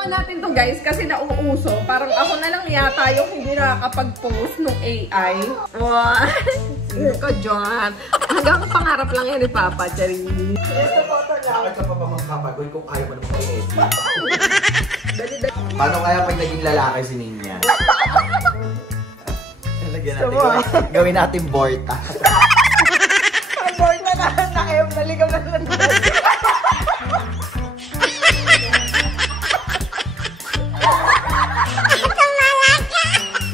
Subukan natin to guys kasi nauuso. Parang ako na lang yata yung hindi nakakapag-post ng AI. What? Sino ka dyan? Hanggang pangarap lang yan ni Papa, Charing. Bakit ka pa ba magpapagoy kung ayaw mo naman i-edit? Paano kaya pag naging lalaki si Ninya? Gawin natin Borta. Borta na kayo, naligaw na lang.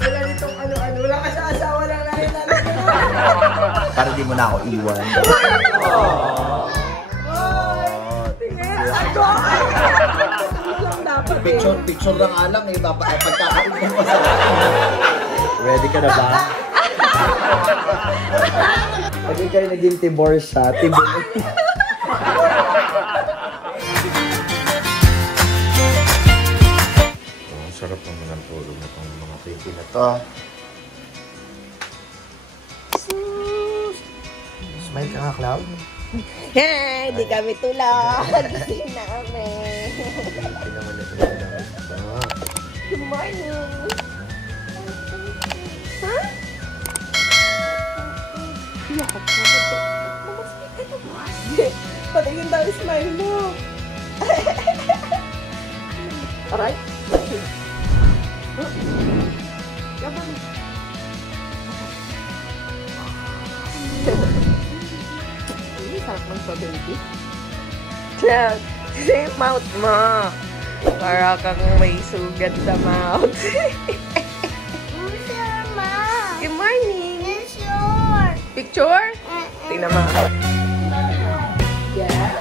Wala nitong ano-ano. Wala ka sa asawa lang nahin namin. Para di mo na ako iwan. Tingnan, ako! Picture lang alang eh. Pagkakaroon mo sa ready ka na ba? Pag kayo naging Tibor siya, Tibor. Ang sarap naman ang tulog na itong mga baby na to. Smile ka nga, Cloud. Hey, di kami tulog. Gising namin. Good morning. Ha? Yakap ka mo to. Mamasakit ka na. Patingin daw smile mo. Aray. Yaman. Sarap ng baby. Cloud, kasi yung mouth mo. Para kang may sugat sa mouth. Good morning. Picture? Tingnan mo. Yeah.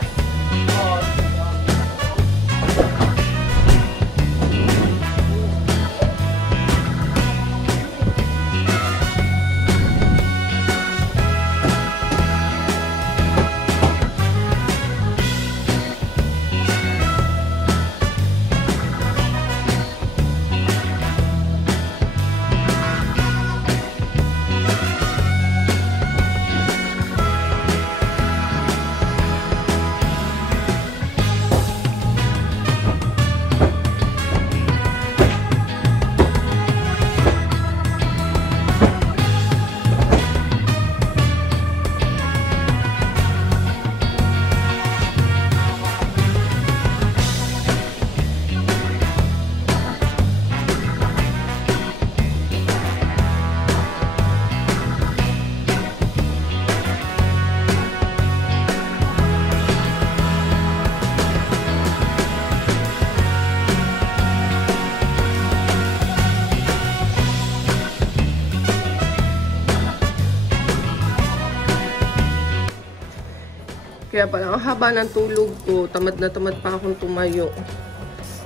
Kaya pala, ang haba ng tulog ko. Tamad na tamad pa akong tumayo.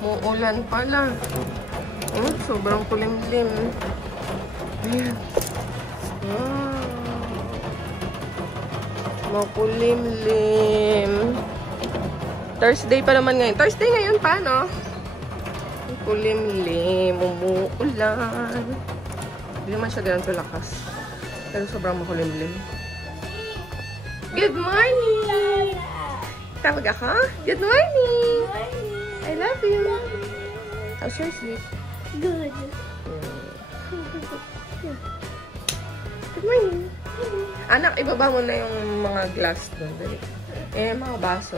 Muulan pala. Oh, sobrang kulimlim. Ayan. Makulimlim. Thursday pa naman ngayon. Thursday ngayon pa, no? Kulimlim. Umuulan. Hindi naman siya ganun kalakas. Pero sobrang makulimlim. Good morning! Tawag ako? Good morning! I love you! How's your sleep? Good. Good morning! Anak, ibaba mo na yung mga glass doon. Eh, mga baso.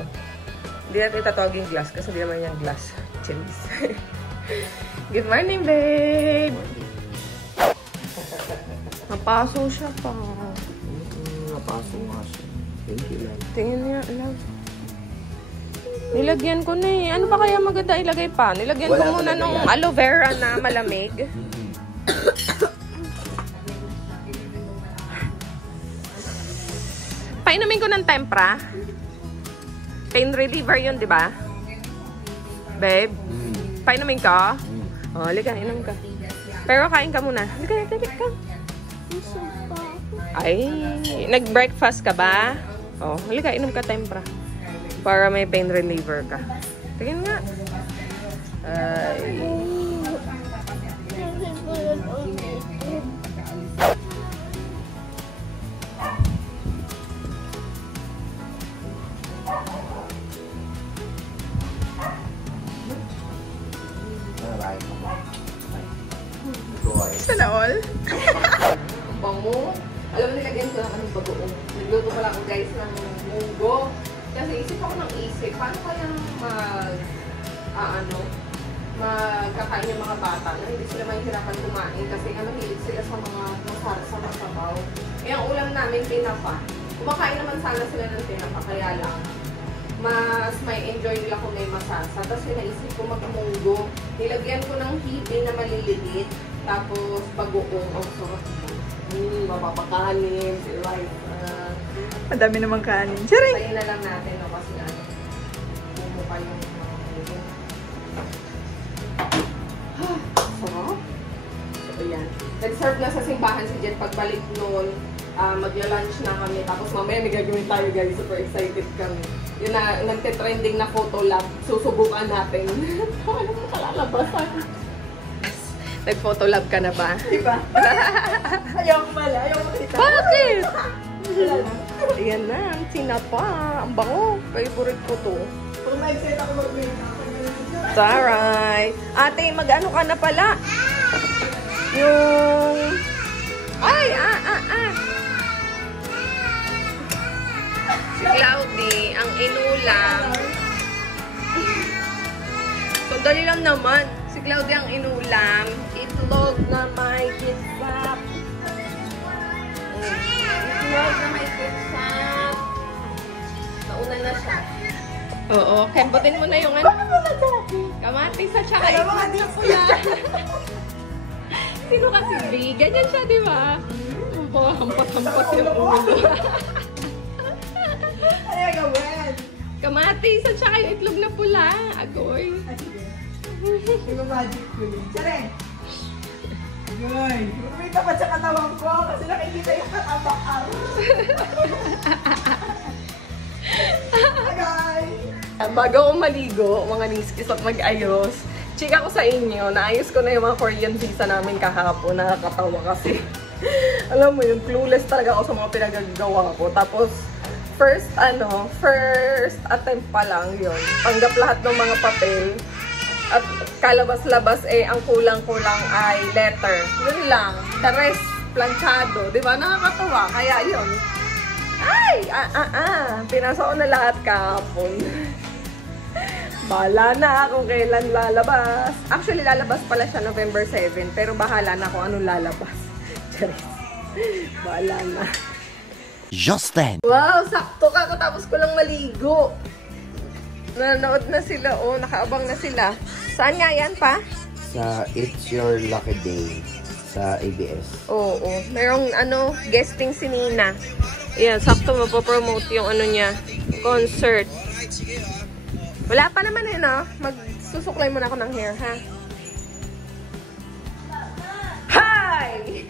Hindi natin itatawag yung glass kasi hindi naman yung glass. Cheers! Good morning, babe! Napaso siya pa. Napaso nga siya. Thank you, love. Tingin niya, love. Nilagyan ko na eh. Ano pa kaya maganda ilagay pa? Nilagyan ko muna ng aloe vera na malamig. Painumin ko ng tempra. Pain reliever yun, di ba? Babe? Painumin ka? Oh, halika, inom ka. Pero kain ka muna. Halika, halika. Ay, nag-breakfast ka ba? Oh, halika, inom ka tempra. Para may pain reliever ka. Tingin nga. Ay. Alright. Sana all? Ang bango. Alam mo, nilagyan ko lang ng bagoong. Nagluto pala ako guys ng munggo. Kasi isip ako ng isip, paano kaya magkakain yung mga bata na hindi sila mahihirapan kumain kasi mahilig sila sa mga masarsa na sabaw. Eh, ang ulam namin, tinapa. Kumakain naman sana sila ng tinapa, kaya lang mas may enjoy nila kung may masarsa. Tapos naisip ko magmunggo. Nilagyan ko ng hibi na maliliit. Tapos bagoong. Oh, sarap. Mapapakanin. Si rice. Madami namang kanin. Charing! Tayin na lang natin. No? Kasi bumuka yung munggo. Sarap. So, ayan. Nag-serve na sa simbahan si Jet. Pagbalik noon, magla-lunch na kami. Tapos mamaya may gagawin tayo guys. Super excited kami. Yun na, nagte-trending na photo lab. Susubukan natin. Ano mo kalalabasan? Nag-photo lab ka na ba? Diba? Ayaw ko pala. Ayaw ko kita. Bakit? Ayan na. Ang tinapa. Ang bango. Favorite ko to. Kung ma-excite ako mag-makeup. Taray. Ate, mag-ano ka na pala? Yung... Ay! Si Cloudy, ang inulam. Sandali lang naman. Si Cloudy ang inulam. Itlog na may kisap. Itlog na may kisap. Nauna na siya. Oo. Kempotin mo na yung ano. Kamatis at saka itlog na pula. Sino kasi B? Ganyan siya, di ba? Hampas-hampas yung ulo. Ano yung gawin? Kamatis at saka yung itlog na pula. Agoy. Yung magic ko yun. Charing! Good! Lumita pa sa katawan ko kasi nakikita yung katabaan. Agay! Bago ako maligo, mga niskis at mag-ayos, chika ko sa inyo, naayos ko na yung mga Korean visa namin kahapon. Nakakatawa kasi. Alam mo yun, clueless talaga ako sa mga pinagagawa ko. Tapos, first attempt pa lang yun. Tanggap lahat ng mga papel. At kalabas-labas ang kulang-kulang ay letter. Yun lang. The rest, planchado. Diba? Nakakatawa. Kaya yun. Ay! Pinasa ko na lahat kahapon. Bahala na kung kailan lalabas. Actually, lalabas pala siya November 7. Pero bahala na kung anong lalabas. Charis. Bahala na. Just then. Wow! Sakto ka. Katapos ko lang maligo. Nanood na sila. Oh, nakaabang na sila. Saan nga yan pa? Sa It's Your Lucky Day sa ABS. Oo. Merong guesting si Nina. Ayan, sakto mapopromote yung niya. Concert. Wala pa naman no? Magsusuklay muna ako ng hair, ha? Hi!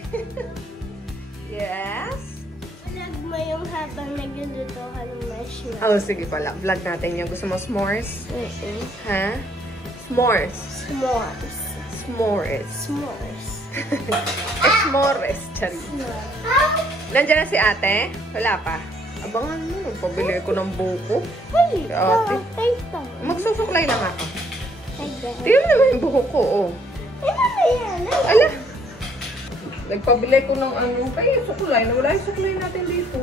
Yes? Vlog mo yung habang nagluluto ka ng marshmallow. Oh, sige pala. Vlog natin yung gusto mo s'mores? Ha? S'mores. S'mores. S'mores. S'mores. S'mores, chari. Nandiyan na si ate? Wala pa? Abangan mo, pabili ko ng buko. Hey, Si ate. taste mo. Magsusuklay lang ako. Taste. Tingnan naman yung buko ko, oh. Ano yan? Ala! Nagpabili ko ng suklay. Nawala yung suklay natin dito.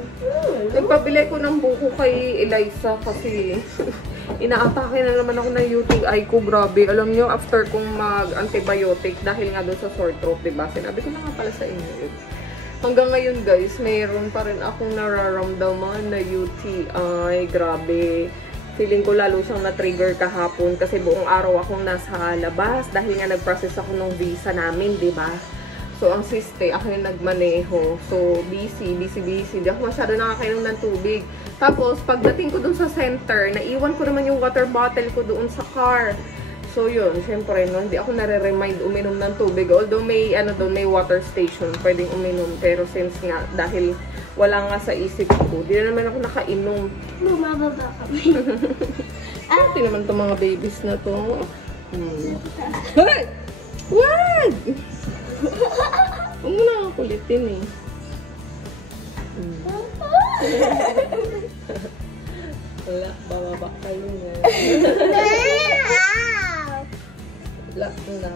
Nagpabili ko ng buko kay Eliza kasi inaatake na naman ako ng UTI ko. Grabe. Alam nyo, after kong mag-antibiotic dahil nga doon sa sore throat, diba? Sinabi ko na nga pala sa inyo. Hanggang ngayon guys, mayroon pa rin akong nararamdaman na UTI. Grabe. Feeling ko lalo siyang na-trigger kahapon kasi buong araw akong nasa labas dahil nga nag-process ako ng visa namin, diba? So, ang siste, ako yung nagmaneho. So, busy. Di ako masyado nakakainom ng tubig. Tapos, pagdating ko dun sa center, naiwan ko naman yung water bottle ko doon sa car. So, yun. Siyempre, no, hindi ako nare-remind uminom ng tubig. Although, may, may water station, pwedeng uminom. Pero since nga, dahil wala nga sa isip ko, di na naman ako nakainom. Bumababa kami. Ito naman itong mga babies na to. Hey! Wag! Huwag mo na kulitin Wala, bababa kayo nga. Flat na.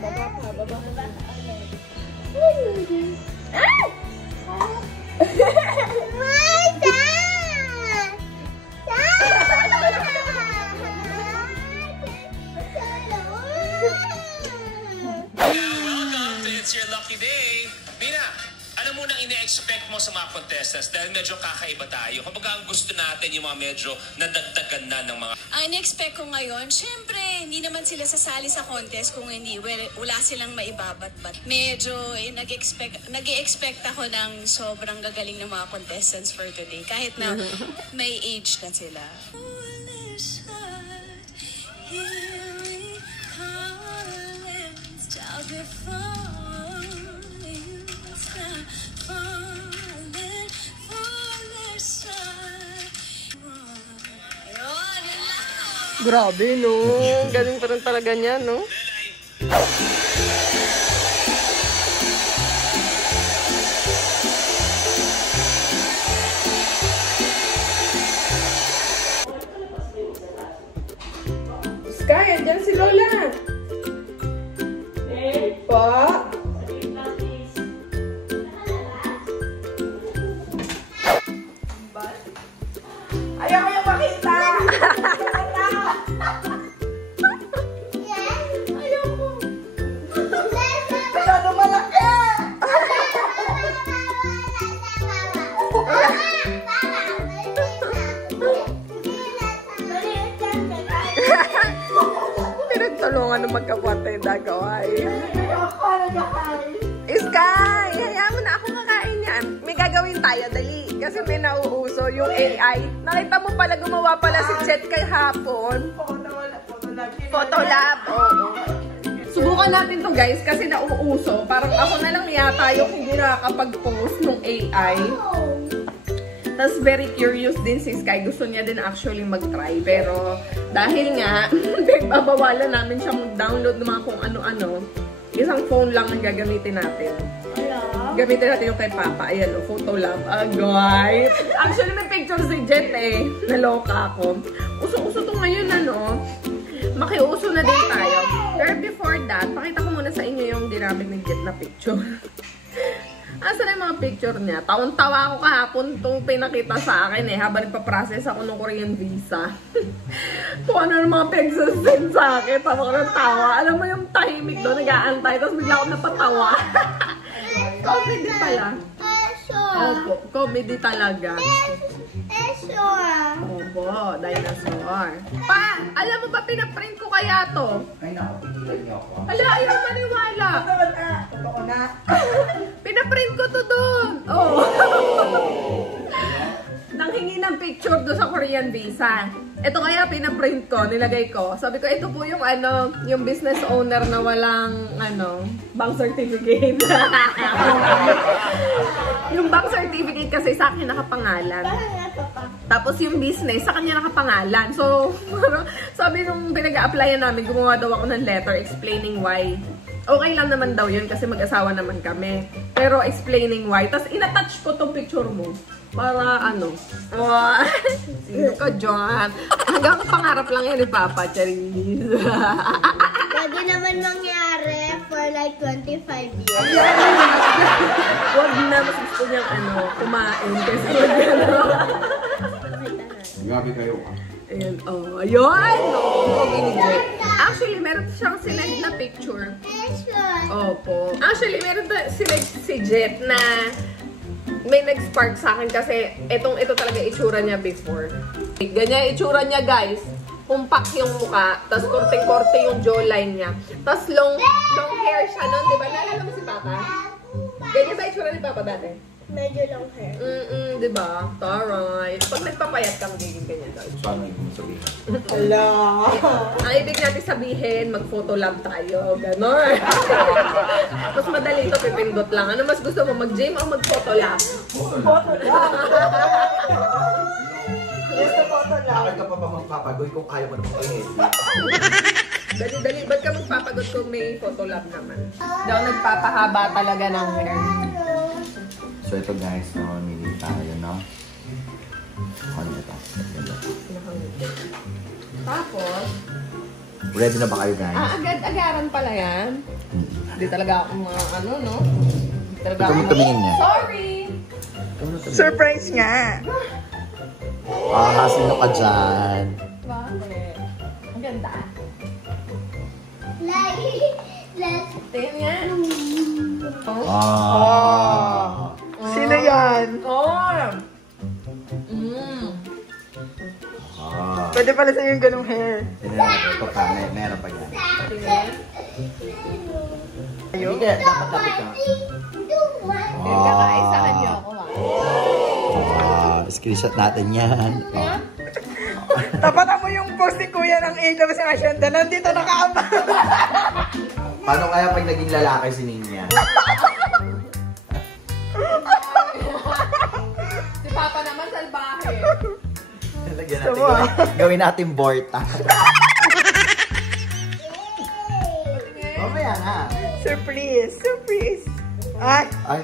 Baba ka. It's your lucky day. Mina, ano muna ine-expect mo sa mga contestants dahil medyo kakaiba tayo? Kapag ang gusto natin yung mga medyo nadagdagan na ng mga... Ang in-expect ko ngayon, syempre, hindi naman sila sasali sa contest kung hindi, wala silang maibabat-bat. Medyo nag-expect ako ng sobrang gagaling ng mga contestants for today. Kahit na may age na sila. Grabe, no? Galing pa rin talaga niya, no? Sky, andyan si Lola. Pa? Ayaw ko yung makita! Masyado malaki! Pinagtulungan ng magkapatay dagaway. Ako nagkakain. Sky, hayaan mo na ako kakain yan. May gagawin tayo, dali. Kasi may nauuso yung AI. Nakita mo pala, gumawa pala si Jet kay hapon. Photolab, oo. Subukan natin to guys kasi nauuso. Parang ako na lang yata yung hindi nakakapag-post ng AI. Tapos very curious din si Sky. Gusto niya din actually mag-try. Pero dahil nga, babawalan namin siya mag-download ng mga kung ano-ano. Isang phone lang ang gagamitin natin. Gamitin natin yung kay Papa. Ayan o, Photolab. Guys. Actually, may picture si Jet eh. Naloka ako. Uso-uso to ngayon, ano. Makiuso na din tayo. Pero before that, pakita ko muna sa inyo yung ginamit ni Jet na picture. Asa na yung mga picture niya? Taon-tawa ako kahapon itong pinakita sa akin eh. Habang nagpa-process ako ng Korean visa. Kung ano ng mga pag-send sa akin. Tawa ko ng tawa. Alam mo yung tahimik doon, nag-aantay. Tapos bigla ako napatawa. Comedy pala. Opo, comedy talaga. Opo, dinosaur. Pa, alam mo ba pinaprint ko kaya to? Ay naku, tigilan niyo ako. Ala, ayaw maniwala. Totoo na. Pinaprint ko to doon. Oh. Nanghingi ng picture doon sa Korean visa. Ito kaya pinaprint ko, nilagay ko. Sabi ko, ito po yung ano, yung business owner na walang ano, bank certificate. Yung bank certificate kasi sa akin nakapangalan. Tapos yung business, sa kanya nakapangalan. So, sabi nung pinag-a-applyan namin, gumawa daw ako ng letter explaining why. Okay lang naman daw yun kasi mag-asawa naman kami. Pero explaining why. Tapos inattach ko tong picture mo. Para ano. Sino ka, John? Hanggang pangarap lang yan ni Papa, Charis. Pwede naman mangyari for like 25 years. Huwag na, mas gusto niyang ano, kumain. Kasi mag-ano. Grabe kayo ka. Ayan, oh, ayun! Oh, ginigit. Actually, meron siyang sinend na picture. Opo. Actually, meron sinend si Jet na may nag-spark sa akin kasi ito talaga itsura niya before. Ganyan itsura niya, guys. Pumpak yung mukha, tapos korte-korte yung jawline niya. Tapos long hair siya nun, di ba? Naalala mo si Papa? Ganyan ba itsura ni Papa dati? Medyo long hair. Di ba? Taray. Pag nagpapayat kang giging ganyan daw. Paano yung sabihin? Hala. Ang ibig natin sabihin, mag-photolab tayo. Ganon. Mas madali ito, pipindot lang. Ano mas gusto mo, mag-gym o mag-photolab? Photolab. Gusto Photolab. Bakit ka pa ba magpapagoy kung ayaw mo naman kayo? Dali-dali. Ba't ka magpapagod kung may photolab naman? Hindi ako nagpapahaba talaga ng hair. So ito guys, mamamili tayo, no? Ano ito? Tapos, Ready na ba kayo, guys? agad-agaran pala yan. Hindi talaga ako mga ano, no? Hindi talaga Ikaw mo tumingin niya. Sorry! Surprise nga. Sino ka dyan? Bakit? Ang ganda. Let's Tingnan nga. Sino yan? Pwede pala sa'yo yung ganung hair. Ito pa, meron pa yan. Tingnan. Hindi kaya, dapat tapos ka. Kaisahan niyo ako, Screenshot natin yan. Tapatan mo yung post ni Kuya ng age of Asyanda. Nandito nakaamba. Paano kaya pag naging lalaki si Ninya? Si Papa naman salbahe. Lagyan natin, gawin natin Borta. Mamaya na. Surprise. Surprise. Ay, Ay,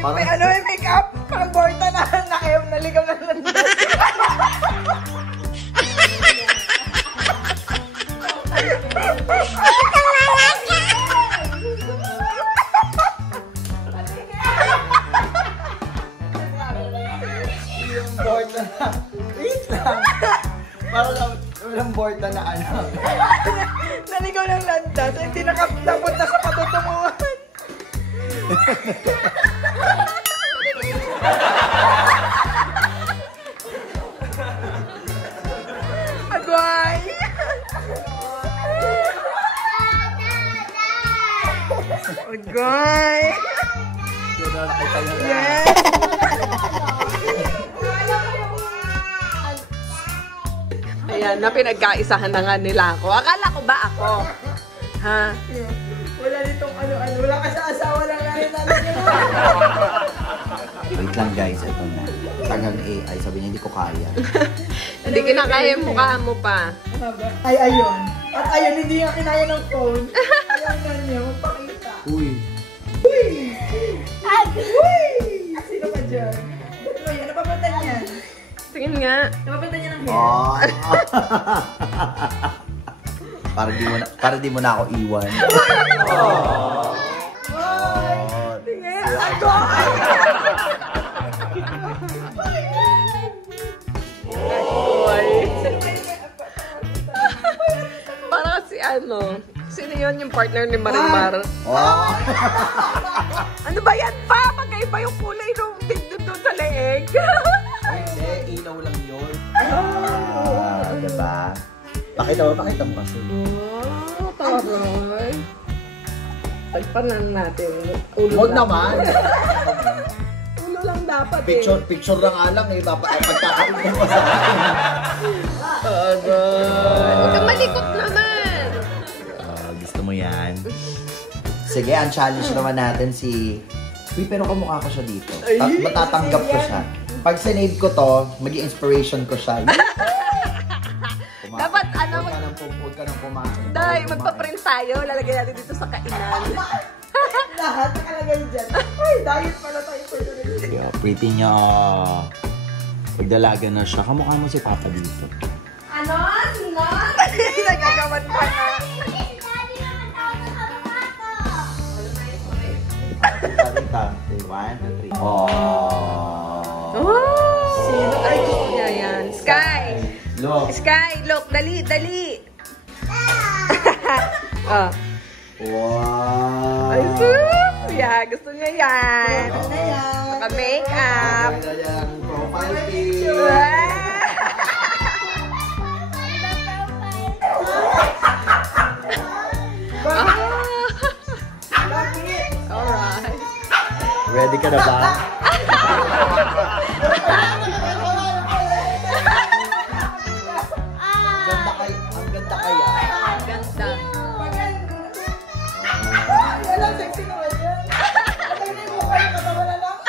may ano yung makeup. Parang borta na nakayaw naligaw na landas. yung Borta na. Wait lang. Parang walang Borta na ano. Naligaw ng landas. Hindi nakapot na sa patutunguhan. Agway! Agway! Yun na, nakita nyo na. Yes! Ayan, na pinagkaisahan na nga nila ako. Akala ko ba ako? Ha? Wala ditong ano-ano. Wala ka sa asawa lang namin natin. Wait lang guys, ito na. Tagal AI, sabi niya hindi ko kaya. Hindi kinakaya yung mukha mo pa. Ay, ayun. At ayun, hindi nga kinaya ng phone. Ayaw na niya, magpakita. Uy. Uy! Uy! Sino ka dyan? Ba't mo yan? Napapunta niyan? Tingin nga. Napapunta niya ng hair. Para di mo na ako iwan. Tingin! Ako! Parang si ano. Sino yun yung partner ni Marimar? Ano ba yan pa? Magkaiba yung kulay nung tigdod doon sa leeg. Hindi, ilaw lang yun. Diba? Pakita mo kasi. Oh, taray. Tagpan lang natin. Ulo Huwag lang. naman. Ulo lang dapat Picture lang alang eh. Pagkakaroon mo sa akin. Huwag kang malikot naman. Gusto mo yan? Sige, ang challenge naman natin si... Uy, pero kamukha ko siya dito. Matatanggap ko siya. Pag sinave ko to, maging inspiration ko siya. Dapat ano... Huwag ka nang kumain. Day, magpa-print tayo. Lalagay natin dito sa kainan. Lahat nakalagay dyan. Ay, diet pala tayo for today. Yeah, pretty niya. Pagdalaga na siya. Kamukha mo si Papa dito. Ano? Sino? Nagagawan pa na. Salita. 1, 2, 3. Sino? Ay, gusto niya yan. Sky! Look. Sky, look. Dali, dali. Oh. Wow. Ay, sus! Yeah, gusto niya yan. Ano yan? Naka-makeup. Ganda yan. Profile pic. Alright. Ready ka na ba? Ang ganda kaya. Ganda. Wala, sexy naman yan. Tingnan mo kayo, katawa na lang.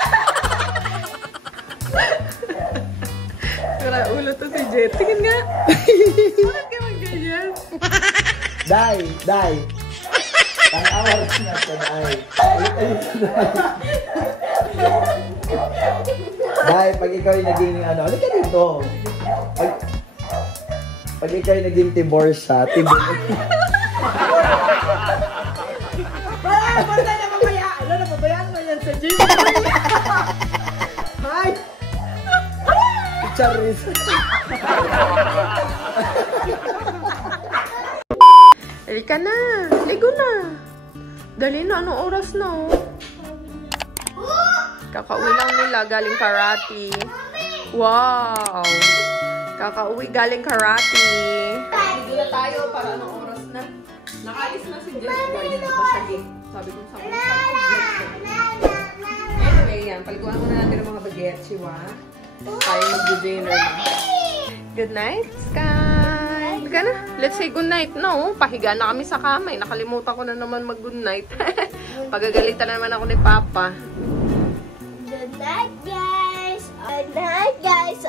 Sira ulo to si Jet. Tingin nga. Bakit ka mag-ganyan? Dai. Ang awar niya sa Dai. Dai, pag ikaw yung naging ano, halika dito. Pag ikaw yung naging tibor siya, tibor. Basta na mamaya. Ano, napabayaan mo yan sa gym. Hi! Charis. Halika na. Ligo na. Dali na. Anong oras na, oh? Kakauwi lang nila. Galing karate. Wow. Kakauwi galing karate. Ligo na tayo para anong oras na. Nakalis na si Jess, guys. Napasaging. Sabi ko sa mga anyway, yan. Paliguan muna natin ang mga bagets, wa? Tayo mag-dinner na. Good night, Sky. Halika na. Let's say good night. No, pahiga na kami sa kamay. Nakalimutan ko na naman mag-good night. Pagagalitan na naman ako ni Papa. Good night, guys. Good night, guys.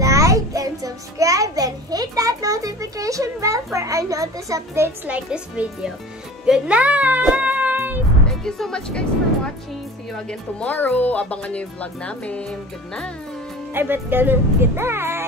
Like and subscribe and hit that notification bell for our notice updates like this video. Good night! Thank you so much, guys, for watching. See you again tomorrow. Abangan niyo yung vlog namin. Good night. Ay, ba't ganun? Good night!